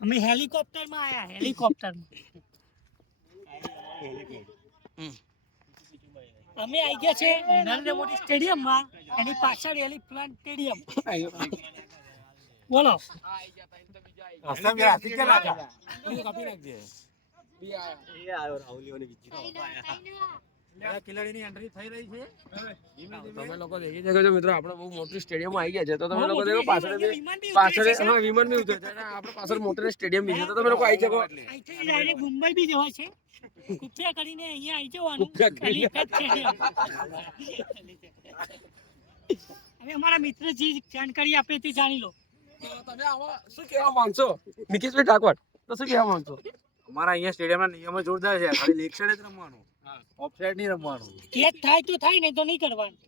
અમે હેલિકોપ્ટરમાં આયા અમે આવી ગયા છે નરેન્દ્ર મોદી સ્ટેડિયમમાં, એની પાછળ એલિફન્ટ સ્ટેડિયમ. બોલો. નાખજે આ ખેલાડીની એન્ટ્રી થઈ રહી છે. તમે લોકો દેખી શકો છો મિત્રો આપણે બહુ મોટું સ્ટેડિયમ આવી ગયા છે. તો તમે લોકો દેખો પાછળ stadium, બી- વિમાન બી પાછળ હા વિમાન બી ઉતરે છે. અને આપણે પાછળ મોટું સ્ટેડિયમ બી છે. તો તમે લોકો આવી શકો. અહીંથી મુંબઈ બી જવાય છે. કૃપયા કરીને અહીંયા આવી જવાનું. હવે અમારા મિત્ર જે જાણકારી આપે તે જાણી લો. તમે શું કહેવા માંગશો? નિકેશભાઈ ઠાકોર તો શું કહેવા માંગશો? અમારા અહીંયા સ્ટેડિયમના નિયમો જોરદાર છે. ખાલી લેગ સાઈડ જ રમવાનું. ઓફસાઈડ નહીં રમવાનું. એક થાય તો થાય નહીં તો નહીં કરવાનું.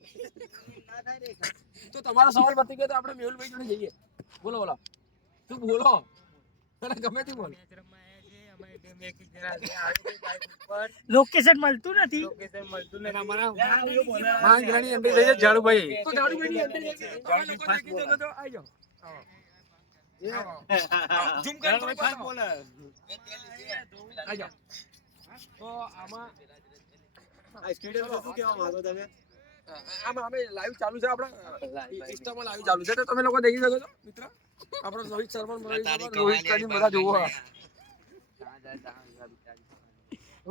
તો તમારો સવાલ પતી ગયો તો આપણે મેહુલભાઈ જોડે જઈએ. બોલો બોલો. તું બોલો. તને ગમે તે બોલ. લોકેશન મળતું નથી. અને અમારા પાંચ જણાની એન્ટ્રી થઈ છે જાડુભાઈ. તો જાડુભાઈની અંદર જઈએ. તમે લોકો દેખી શકો છો, આવી જાઓ. ઝૂમ કરી થોડું બતાવો. આવી જાઓ. તો આમાં આમાં અમે લાઈવ ચાલુ છે આપણે ઇન્સ્ટામાં લાઈવ ચાલુ છે તો તમે લોકો દેખી શકો છો મિત્ર આપણો રોહિત શર્મા રોહિત શર્મા, રોહિત બધા જોવો